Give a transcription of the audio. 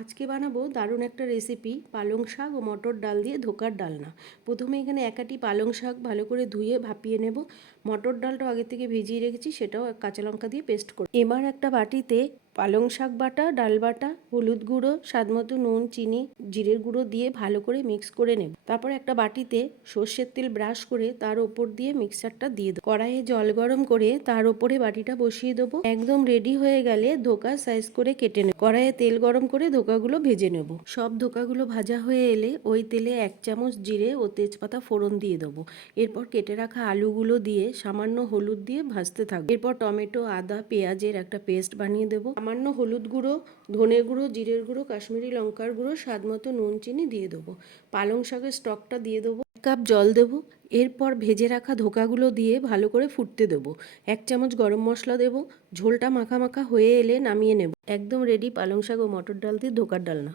আজকে বানাবো দারুণ একটা রেসিপি, পালং শাক ও মটর ডাল দিয়ে ধোকার ডালনা। প্রথমে এখানে এক আটি পালং শাক ভালো করে ধুয়ে ভাপিয়ে নেব। মটর ডালটা আগে থেকে ভিজিয়ে রেখেছি, সেটাও কাঁচা লঙ্কা দিয়ে পেস্ট করে এবার একটা বাটিতে পালং শাক বাটা, ডাল বাটা, হলুদ গুঁড়ো, স্বাদমতো নুন, চিনি, জিরের গুঁড়ো দিয়ে ভালো করে মিক্স করে নেব। তারপর একটা বাটিতে সর্ষের তেল ব্রাশ করে তার ওপর দিয়ে মিক্সারটা দিয়ে দেবো। কড়াইয়ে জল গরম করে তার ওপরে বাটিটা বসিয়ে দেবো। একদম রেডি হয়ে গেলে ধোকা সাইজ করে কেটে নেব। কড়াইয়ে তেল গরম করে ধোকাগুলো ভেজে নেব। সব ধোকাগুলো ভাজা হয়ে এলে ওই তেলে 1 চামচ জিরে ও তেজপাতা ফোড়ন দিয়ে দেবো। এরপর কেটে রাখা আলুগুলো দিয়ে সামান্য হলুদ দিয়ে ভাজতে থাকবো। এরপর টমেটো, আদা, পেঁয়াজের একটা পেস্ট বানিয়ে দেবো। সামান্য হলুদ গুঁড়ো, ধনে গুঁড়ো, জিরের গুঁড়ো, কাশ্মীরি লঙ্কার গুঁড়ো, স্বাদমতো নুন, চিনি দিয়ে দেবো। পালং শাকের স্টকটা দিয়ে দেবো। 1 কাপ জল দেবো। এরপর ভেজে রাখা ধোকাগুলো দিয়ে ভালো করে ফুটতে দেবো। 1 চামচ গরম মশলা দেবো। ঝোলটা মাখা মাখা হয়ে এলে নামিয়ে নেব। একদম রেডি পালং শাক ও মটর ডাল দিয়ে ধোকার ডালনা।